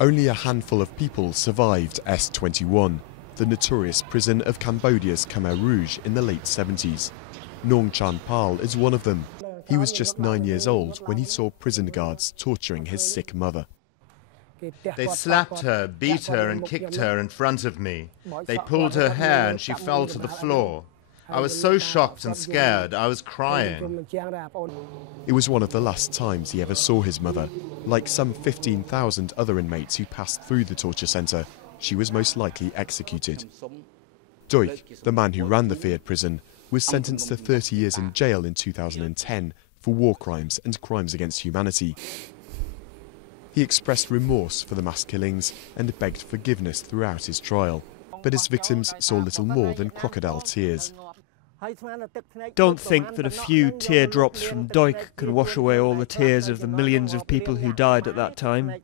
Only a handful of people survived S21, the notorious prison of Cambodia's Khmer Rouge in the late 70s. Nong Chan Pal is one of them. He was just 9 years old when he saw prison guards torturing his sick mother. They slapped her, beat her and kicked her in front of me. They pulled her hair and she fell to the floor. I was so shocked and scared, I was crying. It was one of the last times he ever saw his mother. Like some 15,000 other inmates who passed through the torture centre, she was most likely executed. Duch, the man who ran the feared prison, was sentenced to 30 years in jail in 2010 for war crimes and crimes against humanity. He expressed remorse for the mass killings and begged forgiveness throughout his trial. But his victims saw little more than crocodile tears. Don't think that a few teardrops from Duch can wash away all the tears of the millions of people who died at that time.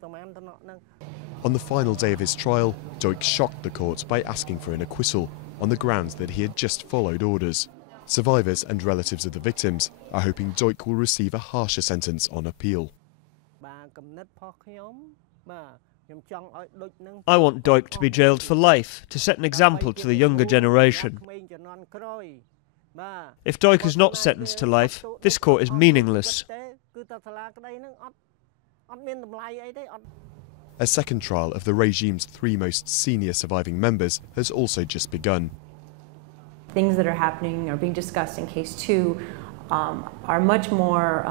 On the final day of his trial, Duch shocked the court by asking for an acquittal on the grounds that he had just followed orders. Survivors and relatives of the victims are hoping Duch will receive a harsher sentence on appeal. I want Duch to be jailed for life, to set an example to the younger generation. If Duch is not sentenced to life, this court is meaningless. A second trial of the regime's 3 most senior surviving members has also just begun. Things that are happening or being discussed in case 2 are much more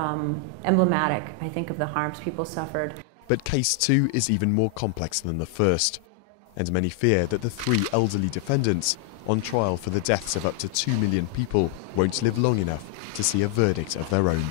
emblematic, I think, of the harms people suffered. But case 2 is even more complex than the first, and many fear that the 3 elderly defendants on trial for the deaths of up to 2 million people won't live long enough to see a verdict of their own.